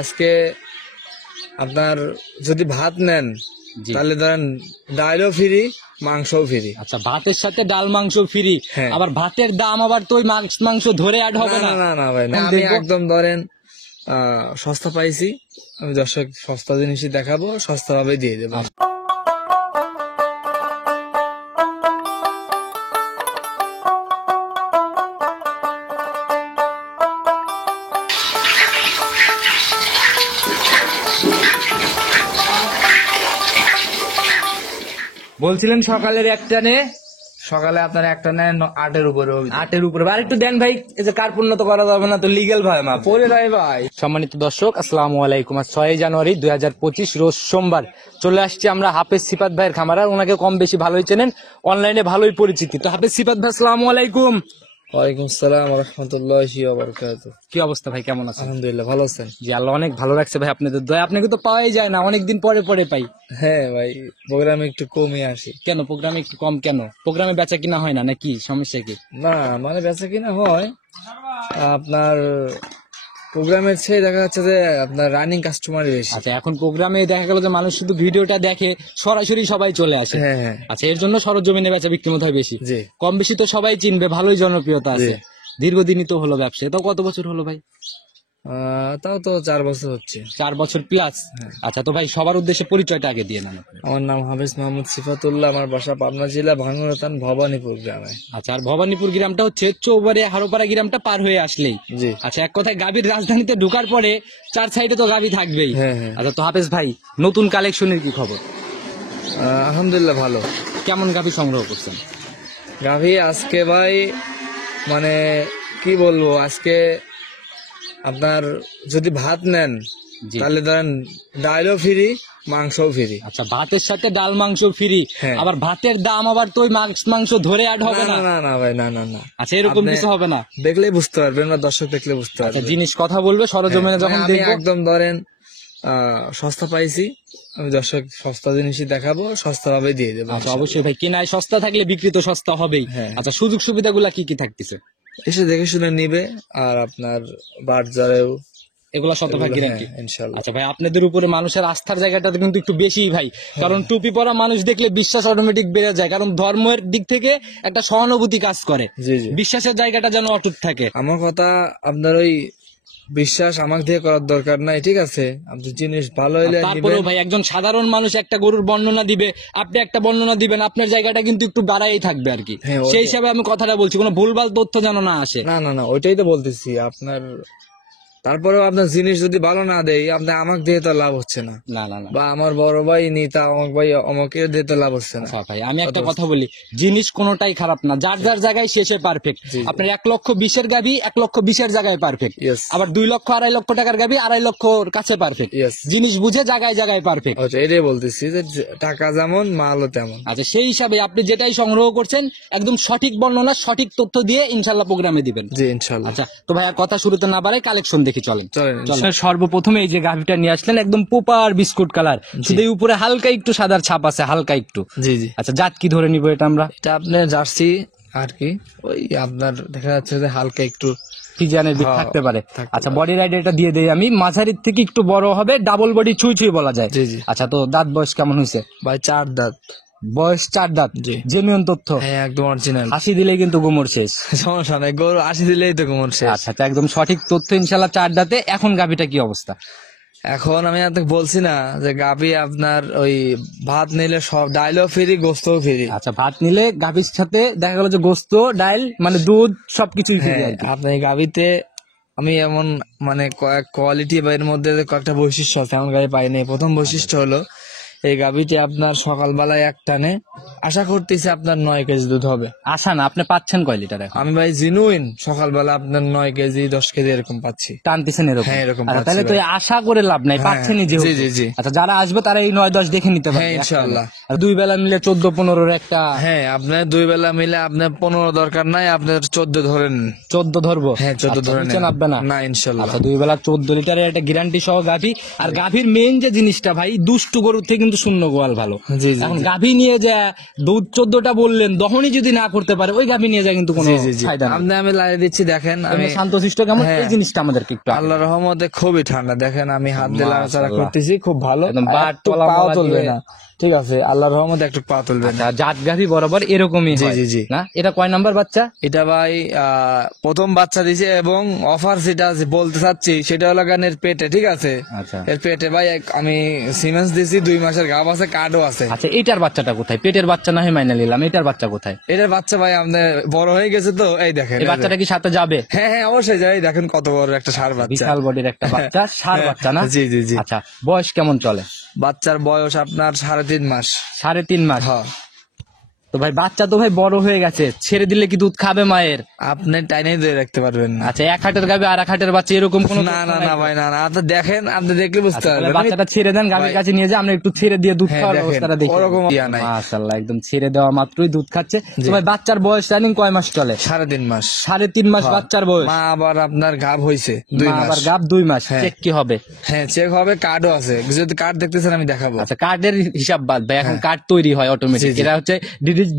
আজকে আপনার যদি ভাত নেন তাহলে ধরেন ডালও ফ্রি, মাংসও ফ্রি। আচ্ছা, ভাতের সাথে ডাল মাংস ফ্রি। হ্যাঁ। আবার ভাতের দাম আবার তো মাংস ধরে অ্যাড হবে না? না ভাই, আমি একদম ধরেন সস্তা পাইছি, আমি দর্শক সস্তা জিনিসই দেখাবো, সস্তা ভাবে দিয়ে দেবো। বলছিলেন সকালের একটানে, সকালে আপনার একটা নেন 8-এর উপরে। 8-এর উপরে আর একটু দেন ভাই, এই যে কার্পণ্য তো করা যাবে না, তো লিগেল ভাই মা পরে ভাই। সম্মানিত দর্শক, আসসালামু আলাইকুম। আজ 6 জানুয়ারি 2025 রোজ সোমবার চলে আসছি আমরা হাফেজ সিফাত ভাইয়ের খামার। আর ওনাকে কম বেশি ভালোই চেনেন, অনলাইনে ভালোই পরিচিতি। তো হাফেজ সিফাত ভাই, আসসালামু আলাইকুম। ওয়ালাইকুম আসসালাম ওয়া রাহমাতুল্লাহি ওয়া বারাকাতুহু। কি অবস্থা ভাই, কেমন আছেন? আলহামদুলিল্লাহ, ভালো আছেন? জি, আল্লাহ অনেক ভালো রাখছে ভাই, আপনাদের দয়া। আপনাকে তো পাওয়াই যায় না, অনেকদিন পরে পরে পাই। হ্যাঁ ভাই, প্রোগ্রামে একটু কমই আসি। কেন প্রোগ্রামে একটু কম কেন? প্রোগ্রামে বেচা কিনা হয় না নাকি, সমস্যা কি? না মানে বেচা কিনা হয়, আপনার প্রোগ্রামের চেয়ে দেখা যাচ্ছে যে আপনার রানিং কাস্টমার বেশি। আচ্ছা, এখন প্রোগ্রামে দেখা গেল যে মানুষ শুধু ভিডিওটা দেখে, সরাসরি সবাই চলে আসে। হ্যাঁ। আচ্ছা, এর জন্য সরজমিনে বেচা বিক্রি মত হয় বেশি। জি। কম বেশি তো সবাই চিনবে, ভালোই জনপ্রিয়তা আছে। দীর্ঘদিনই তো হলো ব্যবসায়, তো কত বছর হলো ভাই? তাও তো 4 বছর হচ্ছে। 4 বছর প্লাস। আচ্ছা, তো ভাই সবার উদ্দেশ্যে পরিচয়টা আগে দিয়ে নেন। আমার নাম হাফেজ মোহাম্মদ সিফাতুল্লাহ, আমার বাসা পাবনা জেলা ভাঙ্গুরথান ভবানীপুর গ্রামে। আচ্ছা, আর ভবানীপুর গ্রামটা হচ্ছে চৌবাড়ি হারোপাড়া গ্রামটা পার হয়ে আসলেই। জি। আচ্ছা, এক কথায় গাভীর রাজধানীতে ঢোকার পরে 4 সাইডে তো গাভী থাকবেই। হ্যাঁ। আচ্ছা, তো হাফেজ ভাই, নতুন কালেকশনের কি খবর? আলহামদুলিল্লাহ ভালো। কেমন গাভী সংগ্রহ করছেন? গাভী আজকে ভাই মানে কি বলবো, আজকে আপনার যদি ভাত নেন তাহলে ধরেন ডালও ফ্রি, মাংসও ফ্রি। আচ্ছা, ভাতের সাথে ডাল মাংস ফ্রি। হ্যাঁ। আবার ভাতের দাম আবার তো মাংস ধরে অ্যাড হবে না? না ভাই, না। আচ্ছা, এরকম কিছু হবে না? দেখলেই বুঝতে পারবেন, বা দর্শক দেখলে বুঝতে পারবেন। আচ্ছা, জিনিস কথা বলবে সরজমিনে যখন আমি দেখবো। একদম ধরেন সস্তা পাইছি, আমি দর্শক সস্তা জিনিসই দেখাবো, সস্তা ভাবে দিয়ে দেবো। আচ্ছা, অবশ্যই ভাই, কেনায় সস্তা থাকলে বিক্রি তো সস্তা হবেই। হ্যাঁ। আচ্ছা, সুযোগ সুবিধাগুলা কি কি থাকতেছে? এসে দেখে শুনে নিবে, আর আপনার বাজারেও এগুলা শতভাগ গ্যারান্টি ইনশাআল্লাহ। আচ্ছা ভাই, আপনাদের উপরে মানুষের আস্থার জায়গাটা কিন্তু একটু বেশি ভাই, কারণ টুপি পরা মানুষ দেখলে বিশ্বাস অটোমেটিক বেড়ে যায়, কারণ ধর্মের দিক থেকে একটা সহানুভূতি কাজ করে। জি। বিশ্বাসের জায়গাটা যেন অটুট থাকে। আমার কথা, আপনার ওই বিশ্বাস আমাকে দিয়ে করার দরকার নাই, ঠিক আছে? আপনি জিনিস ভালো হইলে তারপরেও ভাই, একজন সাধারণ মানুষ একটা গরুর বর্ণনা দিবে, আপনি একটা বর্ণনা দিবেন, আপনার জায়গাটা কিন্তু একটু বাড়াই থাকবে আর কি। সেই হিসাবে আমি কথাটা বলছি, কোনো ভুলভাল তথ্য যেন না আসে। না, ওইটাই তো বলতেছি আপনার। তারপরেও আপনার জিনিস যদি ভালো না দেয়, আপনি আমাকে দিয়ে তো লাভ হচ্ছে না। না, বা আমার বড় ভাই নিতা আমাকে ভাই আমাকে দিয়ে তো লাভ হচ্ছে না। ভাই, আমি একটা কথা বলি, জিনিস কোনোটাই খারাপ না, যার যার জায়গায় শেষে পারফেক্ট। আপনার 1,20,000 গাভী 1,20,000 জায়গায় পারফেক্ট, আবার 2 লক্ষ 2.5 লক্ষ টাকার গাভী 2.5 লক্ষর কাছে পারফেক্ট। জিনিস বুঝে জায়গায় জায়গায় পারফেক্ট। এটাই বলতেছি যে টাকা যেমন মালও তেমন। আচ্ছা, সেই হিসাবে আপনি যেটাই সংগ্রহ করছেন একদম সঠিক বর্ণনা, সঠিক তথ্য দিয়ে ইনশাল্লাহ প্রোগ্রামে দিবেন। জি, ইনশাল্লাহ। আচ্ছা, তো ভাই কথা শুরুতে না বাড়াই কালেকশন দেখি, চলেন। সর্বপ্রথমে এই যে গাভীটা নিয়ে আসলেন, একদম পোপার বিস্কুট কালার, শুধু উপরে হালকা একটু সাদার ছাপ আছে, হালকা একটু। জি। আচ্ছা, জাত কি ধরে নিব এটা আমরা? এটা আপনার জার্সি আর কি, ওই আপনার দেখা যাচ্ছে যে হালকা একটু ফিজিয়ানের দিক থাকতে পারে। আচ্ছা, বডি রাইড এটা দিয়ে দেই আমি, মাঝারির থেকে একটু বড় হবে, ডাবল বডি ছুঁই বলা যায়। জি। আচ্ছা, তো দাঁত বয়স কেমন হয়েছে ভাই? 4 দাঁত। বয়স 4 দাঁত। জেনুইন তথ্য? হ্যাঁ, একদম অরিজিনাল। হাসি দিলেই কিন্তু গোমর শেষ। সমস্যা নাই, গরু হাসি দিলেই তো গোমর শেষ। আচ্ছা, তো একদম সঠিক তথ্য ইনশাল্লাহ। 4 দাঁতে। এখন গাভীটা কি অবস্থা? এখন আমি আপনাকে বলছি না যে গাভী আপনার ওই ভাত নিলে সব ডাইলও ফ্রি, গোস্তও ফ্রি। আচ্ছা, ভাত নিলে গাভীর সাথে দেখা গেল যে গোস্ত, ডাইল মানে দুধ সবকিছুই ফ্রি। আপনার এই গাভীতে আমি এমন মানে কোয়ালিটি বা এর মধ্যে কয়েকটা বৈশিষ্ট্য আছে, এমন গাভী পাইনি। প্রথম বৈশিষ্ট্য হলো এই গাভীটি আপনার সকালবেলায় এক টানে আশা করতেছি আপনার 9 কেজি দুধ হবে। আশা না, আপনি পাচ্ছেন কয় লিটার? আমি ভাই জেনুইন সকালবেলা আপনার 9 কেজি 10 কেজি এরকম পাচ্ছি। টানতেছেন এরকম? হ্যাঁ, এরকম। তাহলে তো আশা করে লাভ নাই, পাচ্ছেনই যেহেতু। জি। আচ্ছা, যারা আসবে তারা এই 9-10 দেখে নিতে পারবে ইনশাআল্লাহ। আর 2 বেলা মিলে 14-15 একটা। হ্যাঁ, আপনার 2 বেলা মিলে আপনার 15 দরকার নাই, আপনার 14 ধরেন। 14 ধরবো? হ্যাঁ, 14 ধরেন। নামবে না? না, ইনশাআল্লাহ। আচ্ছা, 2 বেলা 14 লিটারের একটা গ্যারান্টি সহ গাভী। আর গাভীর মেইন যে জিনিসটা ভাই, দুষ্টু গরুর থেকে কিন্তু শূন্য গোয়াল ভালো। জি জি এখন গাভী নিয়ে যা দুধ 14টা বললেন, দহনই যদি না করতে পারে ওই গাভী নিয়ে যা কিন্তু কোনো ফায়দা নেই। আপনি আমি লাগিয়ে দিচ্ছি, দেখেন আমি শান্তশিষ্ট কেমন হ্যাঁ, এই জিনিসটা আমাদেরকে একটু আল্লাহর রহমতে খুবই ঠান্ডা, দেখেন আমি হাত দিয়ে লাড়াচাড়া করতেছি, খুব ভালো, একদম বাট একটু তলা পাও মলা তুলবে দিয়ে। না, ঠিক আছে, আল্লাহর রহমতে একটু পা তুলবে না। জাত গাভী বরাবর এরকমই জি হয় জি জি। না? এটা কয় নাম্বার বাচ্চা? এটা ভাই প্রথম বাচ্চা দিছে, এবং অফার যেটা বলতে চাচ্ছি সেটা হলো গানের পেটে, ঠিক আছে, আচ্ছা এর পেটে ভাই আমি সিমেন্স দিছি, 2 মাসের গাব আছে, কার্ডও আছে। আচ্ছা, এটার বাচ্চাটা কোথায়? পেটের বাচ্চা না হয় মাইনা নিলাম, এটার বাচ্চা কোথায়? এটার বাচ্চা ভাই আমাদের বড় হয়ে গেছে তো, এই দেখেন এই বাচ্চাটা কি সাথে যাবে? হ্যাঁ হ্যাঁ অবশ্যই যাই, দেখেন কত বড় একটা ষাঁড় বাচ্চা, বিশাল বডির একটা বাচ্চা, ষাঁড় বাচ্চা না? জি জি জি। আচ্ছা, বয়স কেমন চলে? বাচ্চার বয়স আপনার 3.5 মাস। 3.5 মাস? হ্যাঁ। তো ভাই বাচ্চা তো ভাই বড় হয়ে গেছে, ছেড়ে দিলে কি দুধ খাবে মায়ের? আপনি টাইনে ধরে রাখতে পারবেন না। আচ্ছা, এক হাটের গাবে আর এক হাটের বাচ্চা এরকম কোন? না না না ভাই, না না, আপনি দেখেন, আপনি দেখলে বুঝতে তাহলে পারবেন। বাচ্চাটা ছেড়ে দেন, গাভীর ভাই- কাছে নিয়ে যাই, আমরা একটু ছেড়ে দিয়ে দুধ হ্যাঁ, খাওয়ার দেখেন, ব্যবস্থাটা দেখি। ওরকম ইয়া নাই। মাশাআল্লাহ, একদম ছেড়ে দেওয়া মাত্রই দুধ খাচ্ছে। তো ভাই বাচ্চার বয়স রানিং কয় মাস চলে? 3.5 মাস। 3.5 মাস হ্যাঁ। বাচ্চার বয়স। মা আবার আপনার গাব হয়েছে 2 মা মাস। আবার গাব 2 মাস। হ্যাঁ। চেক কি হবে? হ্যাঁ চেক হবে, কার্ডও আছে, যদি কার্ড দেখতেছেন আমি দেখাবো। আচ্ছা, কার্ডের হিসাব বাদ ভাই, এখন কার্ড তৈরি হয় অটোমেটিক, জি, জি। এটা হচ্ছে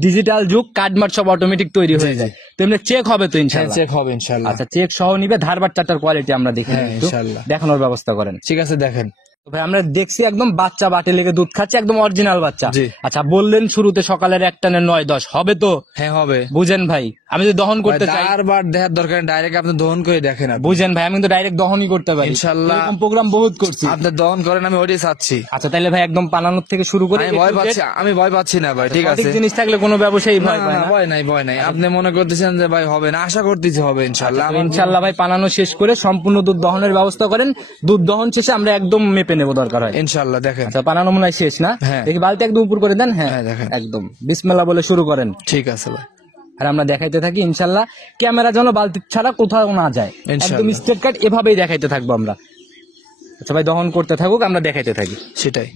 ডিজিটাল যুগ, কার্ড মার্ট সব অটোমেটিক তৈরি হয়ে যায়, তেমনি চেক হবে তো হ্যাঁ ইনশাআল্লাহ? চেক হবে ইনশাল্লাহ। আচ্ছা, চেক সহ নিবে, ধার বাচ্চাটার কোয়ালিটি আমরা দেখে হ্যাঁ, নিই একটু, ইনশাআল্লাহ। দেখানোর ব্যবস্থা করেন। ঠিক আছে, দেখেন। তো ভাই আমরা দেখছি একদম বাচ্চা বাটে লেগে দুধ খাচ্ছে, একদম অরিজিনাল বাচ্চা। জি। আচ্ছা, বললেন শুরুতে সকালের 1 টানে 9-10 হবে তো? হ্যাঁ হবে। বুঝেন ভাই, আমি যদি দহন করতে চাই, বারবার দেখার দরকার, ডাইরেক্ট আপনি দহন করে দেখেন। বুঝেন ভাই, আমি কিন্তু ডাইরেক্ট দহনই করতে পারি, ইনশাআল্লাহ। এরকম প্রোগ্রাম বহুত করছি। আপনি দহন করেন, আমি ওইটাই চাচ্ছি। আচ্ছা, তাহলে ভাই একদম পালানোর থেকে শুরু করে আমি ভয় পাচ্ছি, আমি ভয় পাচ্ছি না ভাই, ঠিক আছে। জিনিস থাকলে কোনো ব্যবসায়ী না ভয় পায় না, না। ভয় নাই, ভয় নাই। আপনি মনে করতেছেন যে ভাই হবে না, আশা করতেছি হবে ইনশাআল্লাহ। তো ইনশাআল্লাহ ভাই পালানো শেষ করে সম্পূর্ণ দুধ দহনের ব্যবস্থা করেন, দুধ দহন শেষে আমরা একদম মেপে নেবো দরকার হয়। ইনশাআল্লাহ, দেখেন। আচ্ছা, পালানো মনে হয় শেষ না? হ্যাঁ। দেখি বালতি একদম উপর করে দেন। হ্যাঁ হ্যাঁ, দেখেন। একদম বিসমিল্লাহ বলে শুরু করেন। ঠিক আছে ভাই। আর আমরা দেখাইতে থাকি ইনশাল্লাহ, ক্যামেরা যেন বালতি ছাড়া কোথাও না যায়, ইনশাআল্লাহ। একদম স্ট্রেট কাট এভাবেই দেখাইতে থাকবো আমরা। আচ্ছা ভাই, দহন করতে থাকুক, আমরা দেখাইতে থাকি। সেটাই।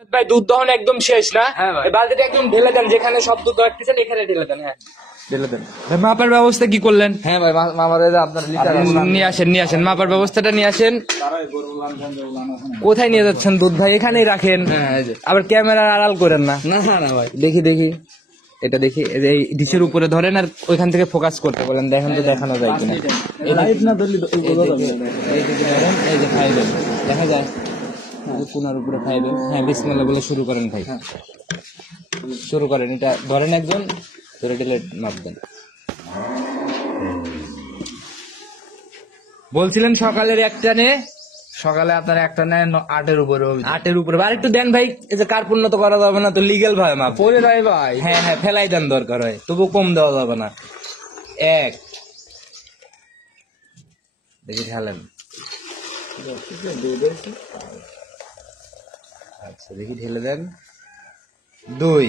ভাই দুধ দহন একদম শেষ না? হ্যাঁ ভাই। এই বালতিটা একদম ঢেলে দেন, যেখানে সব দুধ রাখতেছেন এখানে ঢেলে দেন। হ্যাঁ ঢেলে দেন ভাই। মাপার ব্যবস্থা কি করলেন? হ্যাঁ ভাই, মামার আপনার লিটার নিয়ে আসেন মাপার ব্যবস্থাটা নিয়ে আসেন। কোথায় নিয়ে যাচ্ছেন দুধ ভাই? এখানেই রাখেন। হ্যাঁ, এই যে। আবার ক্যামেরার আড়াল করেন না। না না ভাই, দেখি এটা দেখি, এই ডিশের উপরে ধরেন আর ওইখান থেকে ফোকাস করতে বলেন, দেখেন তো দেখানো যায় কিনা। এই যে খাইবেন, দেখা যায় কোনার উপরে খাইবেন। হ্যাঁ বিসমিল্লাহ বলে শুরু করেন ভাই, শুরু করেন। এটা ধরেন একজন ধরে ডিলেট মাপবেন। বলছিলেন সকালের একটানে, সকালে আপনার একটা নেন 8-এর উপরে হবে। 8-এর উপরে। আর একটু দেন ভাই, এই যে কার্পণ্য তো করা যাবে না, তো লিগেল ভাই মাপ। পরে নাই ভাই। হ্যাঁ হ্যাঁ ফেলাই দেন দরকার হয়, তবু কম দেওয়া যাবে না। 1 দেখি ঢালেন। আচ্ছা দেখি ঢেলে দেন। 2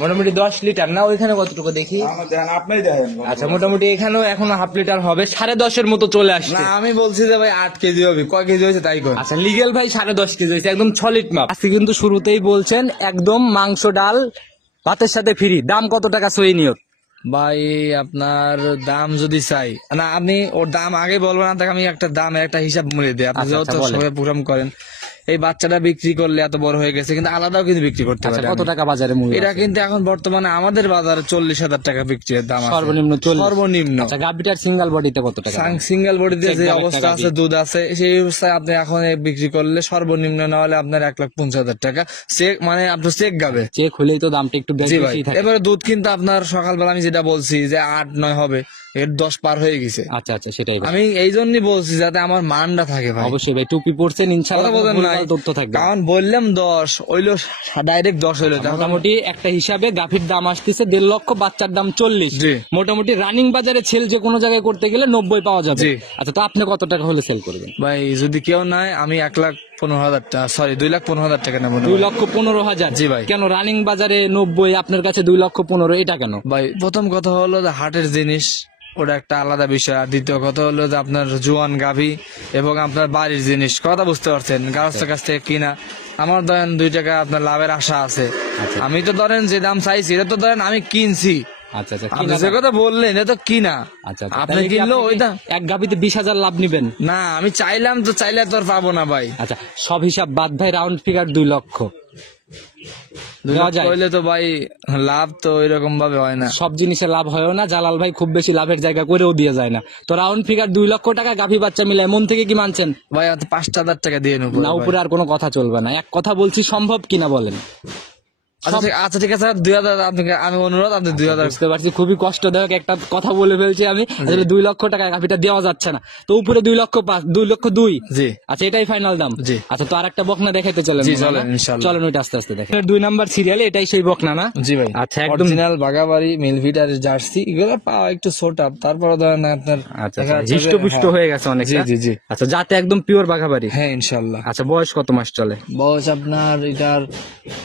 মোটামুটি 10 লিটার না? ওইখানে কতটুকু দেখি। আচ্ছা মোটামুটি এখানেও এখনো হাফ লিটার হবে, 10.5-এর মতো চলে আসছে। না আমি বলছি যে ভাই 8 কেজি হবে, কয় কেজি হয়েছে তাই কর। আচ্ছা লিগেল ভাই 10.5 কেজি হয়েছে, একদম সলিড মাপ। আজকে কিন্তু শুরুতেই বলছেন একদম মাংস ডাল ভাতের সাথে ফ্রি। দাম কত টাকা সই নিয়ত? ভাই আপনার দাম যদি চাই না, আপনি ওর দাম আগে বলবেন না, তাকে আমি একটা দামের একটা হিসাব মূল্য দিই। আপনি আচ্ছা, যত বলেন। সবাই প্রোগ্রাম করেন, এই বাচ্চাটা বিক্রি করলে এত বড় হয়ে গেছে, কিন্তু আলাদাও কিন্তু বিক্রি করতে আচ্ছা পারে। কত টাকা বাজারে মূল্য? এটা কিন্তু এখন বর্তমানে আমাদের বাজারে 40,000 টাকা বিক্রির দাম আছে। সর্বনিম্ন 40? সর্বনিম্ন। আচ্ছা গাবিটার সিঙ্গেল বডিতে কত টাকা? সিঙ্গেল বডিতে যে চেক অবস্থা গাভী। আছে, দুধ আছে, সেই অবস্থায় আপনি এখন বিক্রি করলে সর্বনিম্ন না হলে আপনার 1,50,000 টাকা চেক, মানে আপনার চেক গাবে। চেক হলেই তো দামটা একটু জি ভাই। বেশি থাকে। এবারে দুধ কিন্তু আপনার সকালবেলা আমি যেটা বলছি যে 8-9 হবে, এর 10 পার হয়ে গেছে। আচ্ছা আচ্ছা সেটাই ভাই। আমি এই জন্যই বলছি যাতে আমার মানটা থাকে ভাই। অবশ্যই ভাই, টুপি পড়ছেন ইনশাআল্লাহ, কথা বলেন নাই, তথ্য থাকবে। কারণ বললাম 10 হইলো, ডাইরেক্ট 10 হইলো। মোটামুটি একটা হিসাবে গাভীর দাম আসতেছে 1.5 লক্ষ, বাচ্চার দাম 40। জি। মোটামুটি রানিং বাজারে সেল যে কোনো জায়গায় করতে গেলে 90 পাওয়া যাবে। জি। আচ্ছা তো আপনি কত টাকা হলে সেল করবেন? ভাই যদি কেউ নাই, আমি 1,15,000 টাকা, সরি 2,15,000 টাকা নেবো। 2,15,000? জি ভাই। কেন রানিং বাজারে 90, আপনার কাছে 2,15,000, এটা কেন? ভাই প্রথম কথা হলো যে হাটের জিনিস, ওটা একটা আলাদা বিষয়। আর দ্বিতীয় কথা হলো যে আপনার জোয়ান গাভী এবং আপনার বাড়ির জিনিস, কথা বুঝতে পারছেন, গাছের কাছ থেকে কিনা। আমার ধরেন 2 টাকা আপনার লাভের আশা আছে। আচ্ছা। আমি তো ধরেন যে দাম চাইছি, এটা তো ধরেন আমি কিনছি। আচ্ছা আচ্ছা আপনি যে কথা বললেন এটা তো কিনা। আচ্ছা আপনি কিনলো ওই দাম। এক গাভীতে 20,000 লাভ নিবেন? না আমি চাইলাম তো, চাইলে তো আর পাবো না ভাই। আচ্ছা সব হিসাব বাদ ভাই, রাউন্ড ফিগার 2 লক্ষ 2 দেওয়া লাখ যায়? হইলে তো ভাই লাভ তো এরকম ভাবে হয় না। সব জিনিসে লাভ হয়ও না, জালাল ভাই খুব বেশি লাভের জায়গা করেও দিয়ে যায় না। তো রাউন্ড ফিগার 2 লক্ষ টাকা গাভী বাচ্চা মিলায় মন থেকে কি মানছেন? ভাই আর 5,000 টাকা দিয়ে নেবো না উপরে আর কোনো কথা চলবে না, এক কথা বলছি, সম্ভব কিনা বলেন? আচ্ছা ঠিক আছে, 2,000 আপনাকে আমি অনুরোধ, আপনি 2,000। বুঝতে পারছি, খুবই কষ্টদায়ক একটা কথা বলে ফেলছি আমি। আসলে 2 লক্ষ টাকা গাভীটা দেওয়া যাচ্ছে না, তো উপরে 2,05,000, 2,02,000। জি। আচ্ছা এটাই ফাইনাল দাম? জি। আচ্ছা তো আরেকটা বকনা দেখাইতে চলেন? জি, চলেন, ইনশাআল্লাহ। চলেন ওইটা আস্তে আস্তে দেখেন। 2 নাম্বার সিরিয়ালে এটাই সেই বকনা না? জি ভাই। আচ্ছা একদম। অরিজিনাল বাগাবাড়ি মিলভিটার জার্সি, এগুলো পাওয়া একটু ছোট, তারপরে ধরেন আপনার আচ্ছা দেখা যাচ্ছে যে- হিষ্টপুষ্ট হয়ে গেছে অনেক। জি জি জি। আচ্ছা যাতে একদম পিওর বাঘাবাড়ি। হ্যাঁ ইনশাল্লাহ। আচ্ছা বয়স কত মাস চলে? বয়স আপনার এটার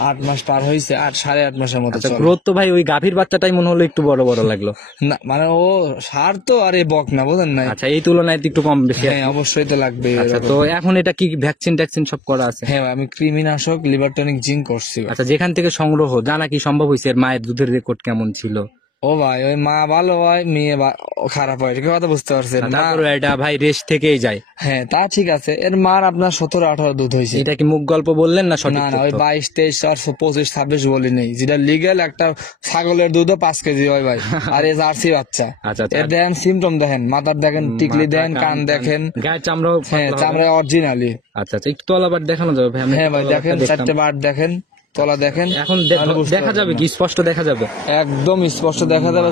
8 মাস পার হয়েছে, 8-8.5 মাসের মতো আচ্ছা চলে। গ্রোথ তো ভাই ওই গাভীর বাচ্চাটাই মনে হলো একটু বড় বড় লাগলো। না মানে ও সার তো আর এই বক না, বোঝেন নাই। আচ্ছা এই তুলনায় তো একটু কম বেশি। হ্যাঁ অবশ্যই তো লাগবে। আচ্ছা তো এখন এটা কি ভ্যাকসিন ট্যাকসিন সব করা আছে? হ্যাঁ আমি কৃমিনাশক লিভারটনিক জিঙ্ক করছি ভাই। আচ্ছা যেখান থেকে সংগ্রহ জানা কি সম্ভব হয়েছে? এর মায়ের দুধের রেকর্ড কেমন ছিল? ও ভাই ওই মা ভালো হয়, মেয়ে খারাপ হয়, এটা কথা বুঝতে পারছেন না? তারপরে এটা ভাই রেস থেকেই যায়। হ্যাঁ তা ঠিক আছে, এর মার আপনার 17-18 দুধ হয়েছে। এটা কি মুখ গল্প বললেন না সঠিক? না না ওই 22-23 আর 25-26 বলি নেই, যেটা লিগেল। একটা ছাগলের দুধও 5 কেজি হয় ভাই, আর এ জার্সি বাচ্চা। আচ্ছা, আচ্ছা। এর দেখেন সিমটম দেখেন, মাথার দেখেন টিকলি দেন, কান দেখেন, গায়ের চামড়াও হ্যাঁ চামড়া অরিজিনালি। আচ্ছা আচ্ছা একটু তলাবার দেখানো যাবে ভাই? আমি হ্যাঁ ভাই তলাবারটা দেখেন, দেখতাম। 4টে বার দেখেন, তলা দেখেন। এখন তাহলে বুঝতে দেখা যাবে পারবেন কি স্পষ্ট দেখা যাবে? একদম স্পষ্ট দেখা যাবে।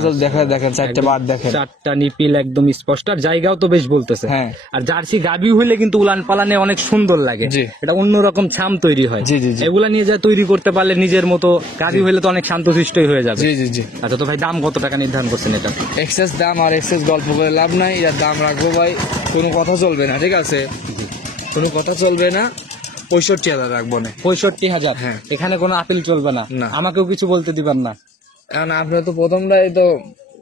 দেখেন 4টে বার দেখেন। 4টা নিপিল একদম স্পষ্ট, আর জায়গাও তো বেশ বলতেছে। হ্যাঁ। আর জার্সি গাবি হইলে কিন্তু উলান পালানে অনেক সুন্দর লাগে। জি। এটা অন্যরকম ছাম তৈরি হয়। জি, জি, জি। এগুলা নিয়ে যা তৈরি করতে পারলে নিজের মতো গাবি হইলে তো অনেক শান্তশিষ্টই হয়ে যাবে। জি জি জি। আচ্ছা তো ভাই দাম কত টাকা নির্ধারণ করছেন এটা? এক্সেস দাম আর এক্সেস গল্প করে লাভ নাই, এর দাম রাখবো ভাই, কোনো কথা চলবে না, ঠিক আছে? কোনো কথা চলবে না, 65,000 রাখবো না। 65,000? হ্যাঁ। এখানে কোনো আপিল চলবে না? না। আমাকেও কিছু বলতে দিবেন না? এখন আপনি তো প্রথমটাই তো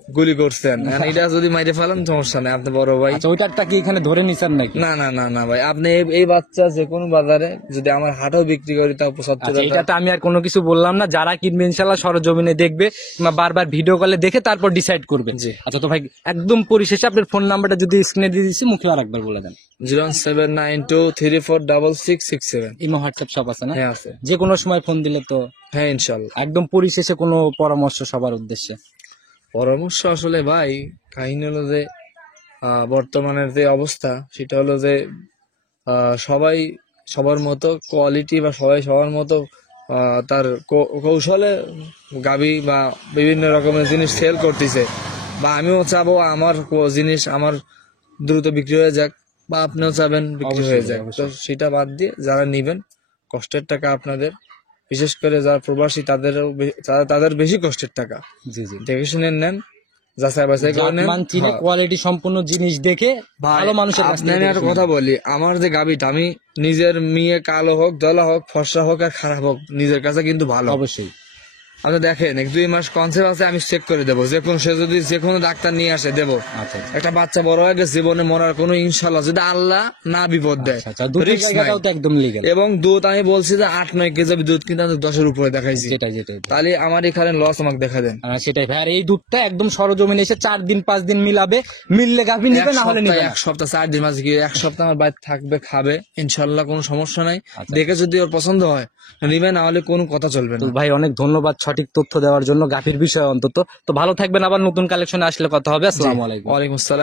গুলি করছেন, এখন এটা যদি মাইরে ফেলেন সমস্যা নেই, আপনি বড় ভাই। আচ্ছা ওইটারটা কি এখানে ধরে নিছেন নাকি? না না না না ভাই, আপনি এই বাচ্চা যে কোনো বাজারে যদি আমার হাটও বিক্রি করি তাও 75 আচ্ছা টাকা। এটাতে আমি আর কোনো কিছু বললাম না, যারা কিনবে ইনশাল্লাহ সরজমিনে দেখবে কিংবা বারবার ভিডিও কলে দেখে তারপর ডিসাইড করবে। জি। আচ্ছা তো ভাই একদম পরিশেষে আপনার ফোন নাম্বারটা যদি স্ক্রিনে দিয়ে দিচ্ছি মুখে আর একবার বলে দেন। 07923466667। ইমো হোয়াটসঅ্যাপ সব আছে না? হ্যাঁ আছে। যে কোনো সময় ফোন দিলে তো। হ্যাঁ ইনশাল্লাহ। একদম পরিশেষে কোনো পরামর্শ সবার উদ্দেশ্যে? পরামর্শ আসলে ভাই কাহিনী হলো যে বর্তমানের যে অবস্থা সেটা হলো যে সবাই সবার মতো কোয়ালিটি বা সবাই সবার মতো তার কৌশলে গাবি বা বিভিন্ন রকমের জিনিস সেল করতেছে, বা আমিও চাবো আমার জিনিস আমার দ্রুত বিক্রি হয়ে যাক, বা আপনিও চাবেন বিক্রি হয়ে যাক। তো সেটা বাদ দিয়ে যারা নিবেন কষ্টের টাকা আপনাদের, বিশেষ করে যারা প্রবাসী তাদের বেশি কষ্টের টাকা। জি জি। দেখে শুনে নেন, যাচাই বাছাই করে নেন। কোয়ালিটি সম্পূর্ণ জিনিস দেখে ভালো মানুষের কাছ থেকে। আপনার একটা কথা বলি, আমার যে গাবিটা আমি নিজের মেয়ে কালো হোক ধলা হোক ফর্সা হোক আর খারাপ হোক নিজের কাছে কিন্তু ভালো। অবশ্যই আপনি দেখেন 1-2 মাস কনসেপ্ট আছে, আমি চেক করে দেবো, সে যদি যে কোনো ডাক্তার নিয়ে আসে দেবো। আচ্ছা একটা বাচ্চা বড় হয়ে গেছে, জীবনে মরার কোনো ইনশাল্লাহ যদি আল্লাহ না বিপদ দেয়, আচ্ছা দুধের risk নাই। জায়গাটাও তো একদম লিগ্যাল। এবং দুধ আমি বলছি যে 8-9 কেজি দুধ কিন্তু আমি 10-এর উপরে দেখাইছি। যেটাই তাহলে আমার এখানে লস আমাকে দেখা দেন। সেটাই ভাই। আর এই দুধটা একদম সরজমিনে এসে 4 দিন 5 দিন মিলাবে, মিললে গাভী নিবে, না হলে নিবে না। 1 সপ্তাহ 4 দিন মাঝে গিয়ে 1 সপ্তাহ আমার বাইরে থাকবে, খাবে ইনশাল্লাহ, কোনো সমস্যা নাই। আচ্ছা। দেখে যদি ওর পছন্দ হয় নিবে, না হলে কোনো কথা চলবে তো না। ভাই অনেক ধন্যবাদ সঠিক তথ্য দেওয়ার জন্য গাভীর বিষয়ে অন্তত। তো ভালো থাকবেন, আবার নতুন কালেকশনে আসলে কথা হবে। আসসালামু আলাইকুম। ওয়ালাইকুম আসসালাম।